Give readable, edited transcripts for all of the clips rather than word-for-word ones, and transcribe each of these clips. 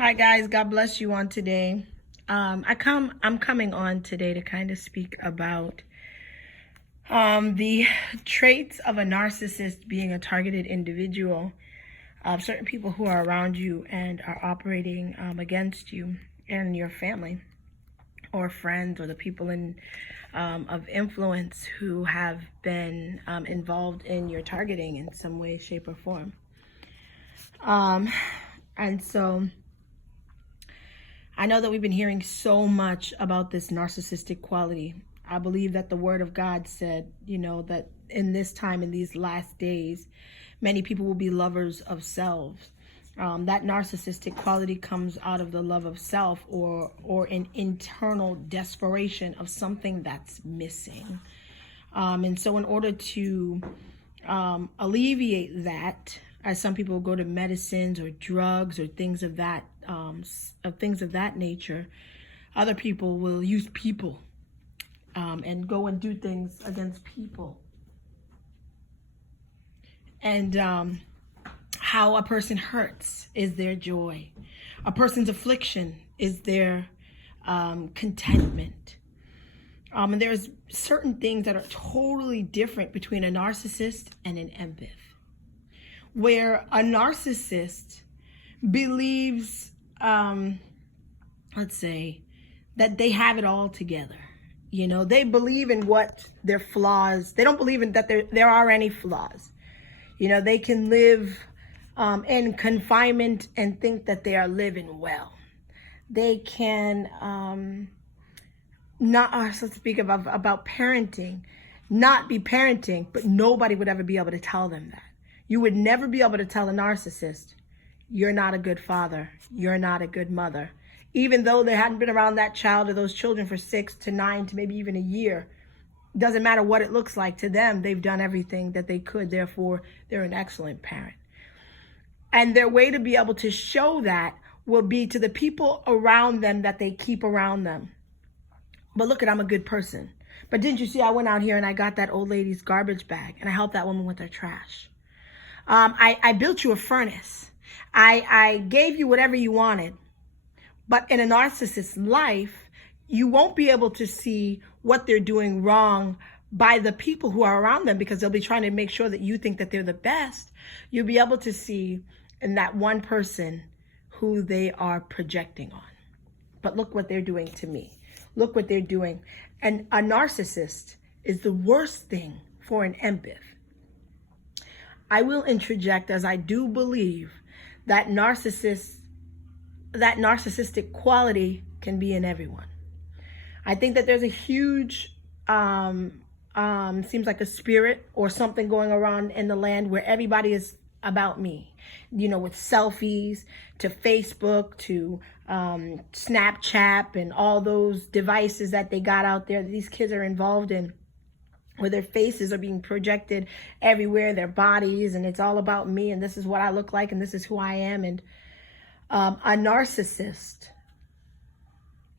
Hi guys, God bless you on today. I'm coming on today to kind of speak about the traits of a narcissist being a targeted individual, certain people who are around you and are operating against you and your family or friends or the people of influence who have been involved in your targeting in some way, shape, or form. And so I know that we've been hearing so much about this narcissistic quality. I believe that the word of God said, that in this time, in these last days, many people will be lovers of selves. That narcissistic quality comes out of the love of self or an internal desperation of something that's missing. And so in order to alleviate that, as some people go to medicines or drugs or things of that nature, other people will use people and go and do things against people. And how a person hurts is their joy. A person's affliction is their contentment. And there's certain things that are totally different between a narcissist and an empath. Where a narcissist believes, let's say, that they have it all together. They believe in what their flaws. They don't believe in that there are any flaws. They can live in confinement and think that they are living well. They can not, so to speak about parenting, not be parenting, but nobody would ever be able to tell them that. You would never be able to tell a narcissist, you're not a good father, you're not a good mother. Even though they hadn't been around that child or those children for 6 to 9 to maybe even a year. Doesn't matter what it looks like to them, they've done everything that they could, therefore they're an excellent parent. And their way to be able to show that will be to the people around them that they keep around them. But look, I'm a good person. But didn't you see I went out here and I got that old lady's garbage bag and I helped that woman with her trash. I built you a furnace. I gave you whatever you wanted. But in a narcissist's life, you won't be able to see what they're doing wrong by the people who are around them because they'll be trying to make sure that you think that they're the best. You'll be able to see in that one person who they are projecting on. But look what they're doing to me. Look what they're doing. And a narcissist is the worst thing for an empath. I will interject, as I do believe that narcissistic quality can be in everyone. I think that there's a huge, seems like a spirit or something going around in the land where everybody is about me, with selfies, to Facebook, to Snapchat and all those devices that they got out there that these kids are involved in, where their faces are being projected everywhere, their bodies, and it's all about me, and this is what I look like, and this is who I am. And a narcissist,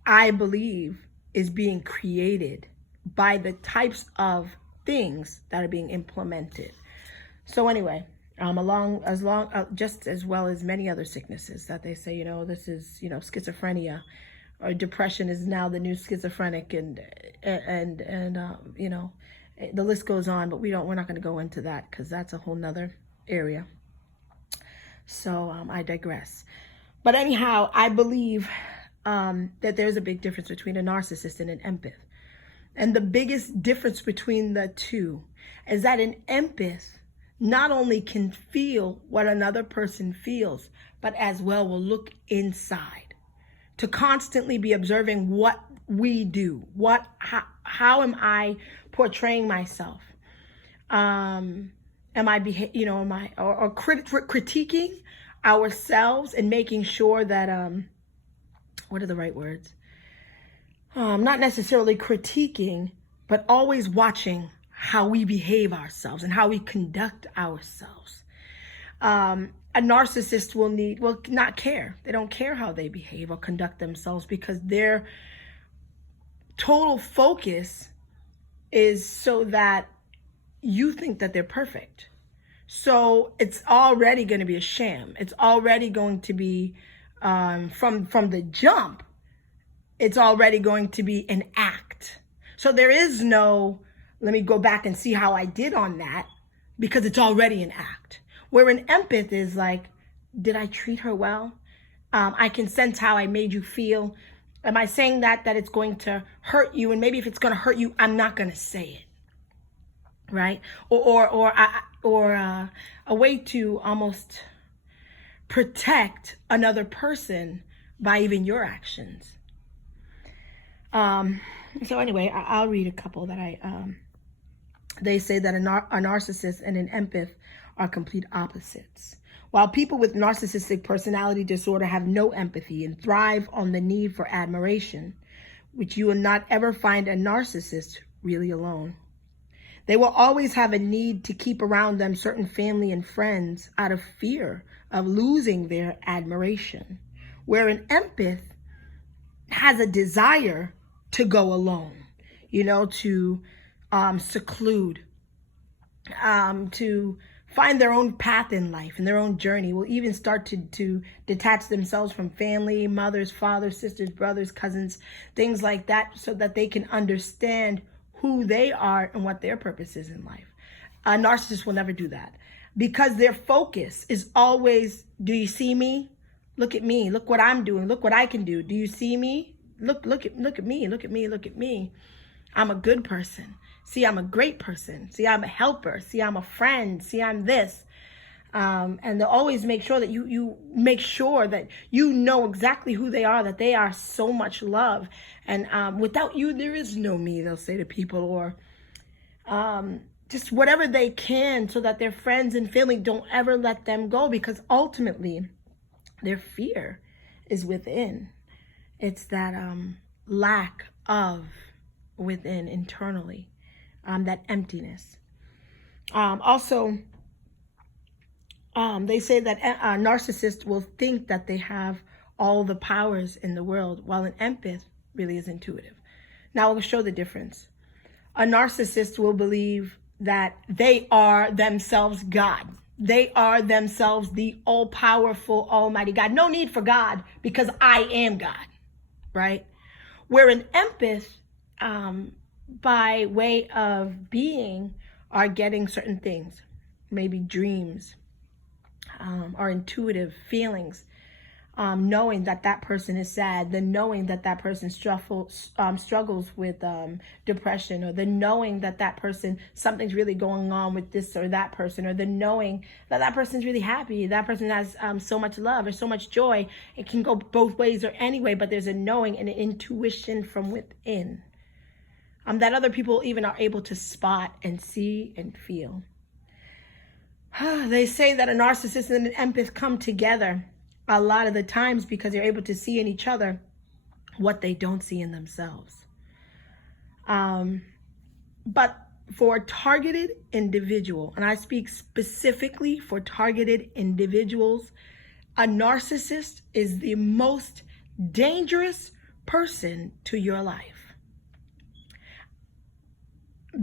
I believe, is being created by the types of things that are being implemented. So anyway, just as well as many other sicknesses that they say, this is, schizophrenia, or depression is now the new schizophrenic, and the list goes on, but we're not going to go into that because that's a whole nother area. So I digress. But anyhow, I believe that there's a big difference between a narcissist and an empath. And the biggest difference between the two is that an empath not only can feel what another person feels, but as well will look inside to constantly be observing what we do. How am I portraying myself? Am I critiquing ourselves and making sure that, what are the right words? Not necessarily critiquing, but always watching how we behave ourselves and how we conduct ourselves. A narcissist will not care. They don't care how they behave or conduct themselves because their total focus is so that you think that they're perfect. So it's already going to be a sham. It's already going to be from the jump, it's already going to be an act. So there is no, let me go back and see how I did on that, because it's already an act. Where an empath is like, did I treat her well? I can sense how I made you feel. Am I saying that it's going to hurt you? And maybe if it's going to hurt you, I'm not going to say it. Right? Or a way to almost protect another person by even your actions. So anyway, I'll read a couple that they say that a narcissist and an empath are complete opposites. While people with narcissistic personality disorder have no empathy and thrive on the need for admiration, which you will not ever find a narcissist really alone. They will always have a need to keep around them certain family and friends out of fear of losing their admiration, where an empath has a desire to go alone, to seclude, to find their own path in life and their own journey, will even start to detach themselves from family, mothers, fathers, sisters, brothers, cousins, things like that, so that they can understand who they are and what their purpose is in life. A narcissist will never do that, because their focus is always, do you see me? Look at me. Look what I'm doing. Look what I can do. Do you see me? Look at me. Look at me. Look at me. I'm a good person. See, I'm a great person. See, I'm a helper. See, I'm a friend. See, I'm this. And they'll always make sure that you make sure that you know exactly who they are, that they are so much love. And without you, there is no me, they'll say to people, or just whatever they can so that their friends and family don't ever let them go, because ultimately their fear is within. It's that lack of within internally, that emptiness. Also, they say that a narcissist will think that they have all the powers in the world, while an empath really is intuitive. Now, we'll show the difference. A narcissist will believe that they are themselves God. They are themselves the all-powerful, almighty God. No need for God, because I am God, right? Where an empath, by way of being, are getting certain things, maybe dreams, or intuitive feelings, knowing that that person is sad, the knowing that that person struggles with depression, or the knowing that that person, something's really going on with this or that person, or the knowing that that person's really happy, that person has so much love or so much joy. It can go both ways or any way, but there's a knowing and an intuition from within that other people even are able to spot and see and feel. They say that a narcissist and an empath come together a lot of the times because they're able to see in each other what they don't see in themselves. But for a targeted individual, and I speak specifically for targeted individuals, a narcissist is the most dangerous person to your life.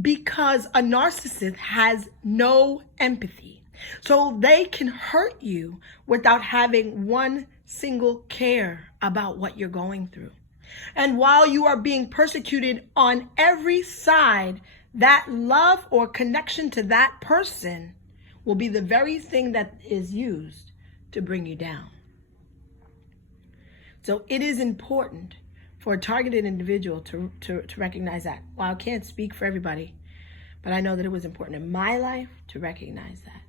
Because a narcissist has no empathy. So they can hurt you without having one single care about what you're going through. And while you are being persecuted on every side, that love or connection to that person will be the very thing that is used to bring you down. So it is important for a targeted individual to recognize that. Well, I can't speak for everybody, but I know that it was important in my life to recognize that.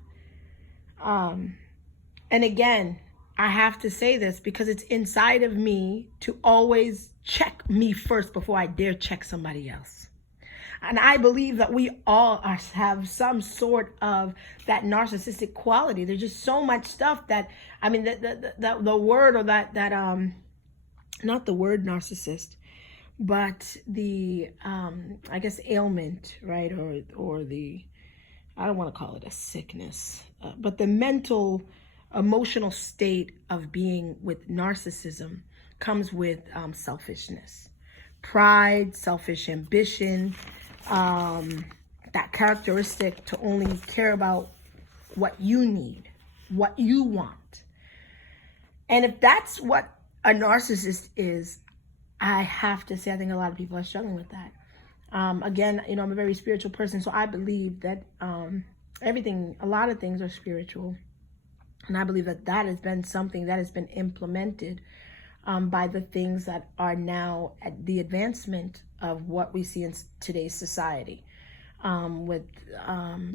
And again, I have to say this because it's inside of me to always check me first before I dare check somebody else. And I believe that we all have some sort of that narcissistic quality. There's just so much stuff that, I mean, the word, or that not the word narcissist, but the, I guess, ailment, right? Or the, I don't want to call it a sickness, but the mental, emotional state of being with narcissism comes with selfishness, pride, selfish ambition, that characteristic to only care about what you need, what you want. And if that's what a narcissist is, I have to say, I think a lot of people are struggling with that. Again, I'm a very spiritual person, so I believe that a lot of things are spiritual. And I believe that that has been something that has been implemented by the things that are now at the advancement of what we see in today's society, with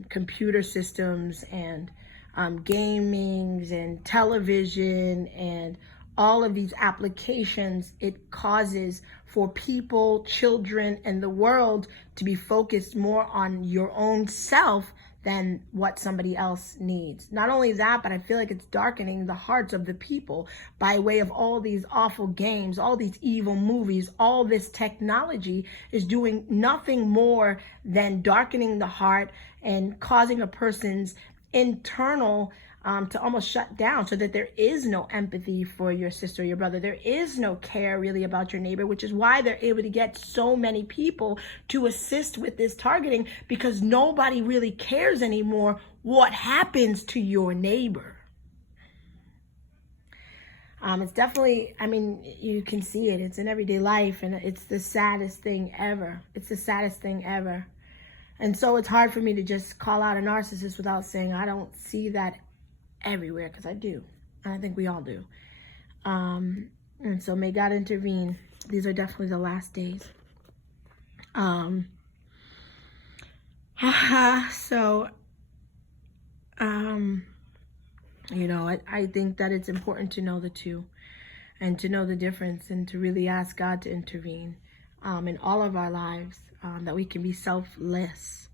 computer systems and gamings and television and all of these applications. It causes for people, children, and the world to be focused more on your own self than what somebody else needs. Not only that, but I feel like it's darkening the hearts of the people by way of all these awful games, all these evil movies. All this technology is doing nothing more than darkening the heart and causing a person's internal to almost shut down, so that there is no empathy for your sister or your brother. There is no care really about your neighbor, which is why they're able to get so many people to assist with this targeting, because nobody really cares anymore what happens to your neighbor. It's definitely, you can see it. It's in everyday life, and it's the saddest thing ever. It's the saddest thing ever. And so it's hard for me to just call out a narcissist without saying I don't see that everywhere, because I do. And I think we all do. And so may God intervene. These are definitely the last days. I think that it's important to know the two, and to know the difference, and to really ask God to intervene in all of our lives, that we can be selfless.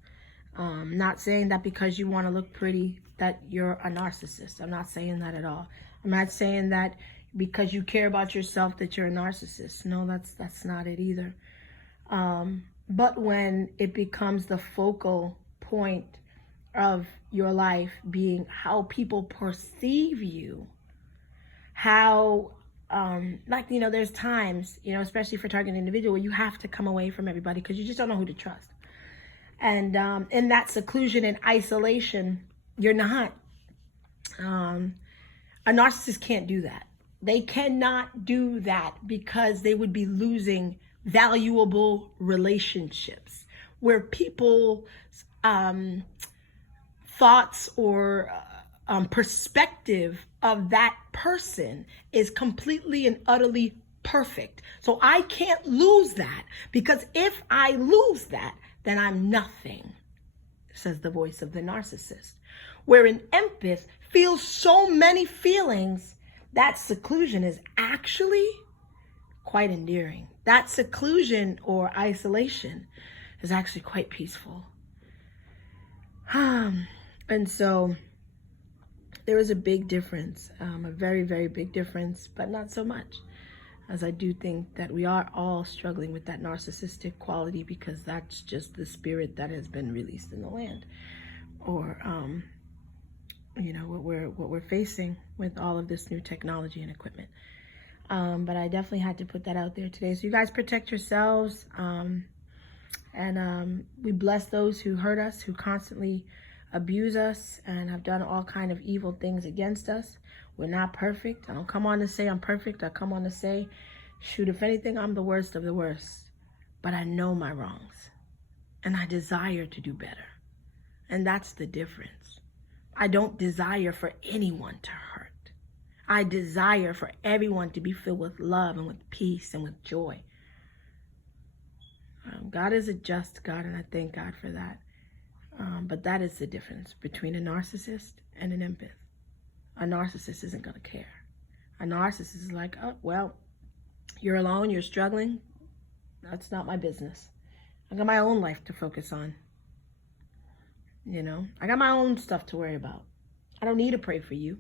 Not saying that because you want to look pretty that you're a narcissist. I'm not saying that at all. I'm not saying that because you care about yourself that you're a narcissist. No, that's not it either. But when it becomes the focal point of your life being how people perceive you, how there's times, especially for targeting an individual, where you have to come away from everybody because you just don't know who to trust. And in that seclusion and isolation, you're not. A narcissist can't do that. They cannot do that, because they would be losing valuable relationships where people's thoughts or perspective of that person is completely and utterly perfect. So I can't lose that, because if I lose that, then I'm nothing, says the voice of the narcissist. Where an empath feels so many feelings, that seclusion is actually quite endearing. That seclusion or isolation is actually quite peaceful. And so there is a big difference, a very, very big difference, but not so much, as I do think that we are all struggling with that narcissistic quality, because that's just the spirit that has been released in the land, or what we're facing with all of this new technology and equipment. But I definitely had to put that out there today. So you guys protect yourselves, and we bless those who hurt us, who constantly abuse us and have done all kind of evil things against us. We're not perfect. I don't come on to say I'm perfect. I come on to say, shoot, if anything, I'm the worst of the worst. But I know my wrongs, and I desire to do better. And that's the difference. I don't desire for anyone to hurt. I desire for everyone to be filled with love and with peace and with joy. God is a just God, and I thank God for that. But that is the difference between a narcissist and an empath. A narcissist isn't going to care. A narcissist is like, oh, well, you're alone, you're struggling. That's not my business. I got my own life to focus on. I got my own stuff to worry about. I don't need to pray for you.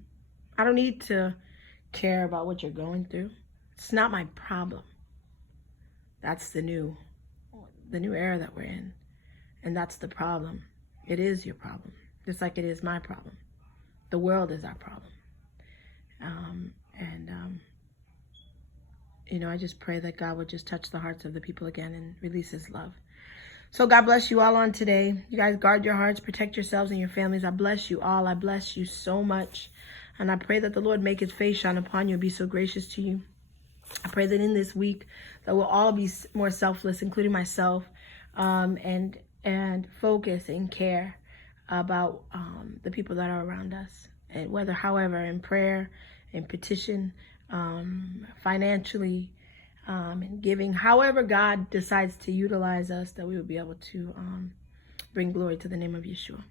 I don't need to care about what you're going through. It's not my problem. That's the new era that we're in. And that's the problem. It is your problem, just like it is my problem. The world is our problem. I just pray that God would just touch the hearts of the people again and release his love. So God bless you all on today. You guys guard your hearts, protect yourselves and your families. I bless you all. I bless you so much. And I pray that the Lord make his face shine upon you and be so gracious to you. I pray that in this week that we'll all be more selfless, including myself, and focus and care about the people that are around us. And whether, however, in prayer, in petition, financially, and giving, however God decides to utilize us, that we will be able to bring glory to the name of Yeshua.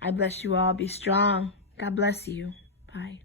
I bless you all. Be strong. God bless you. Bye.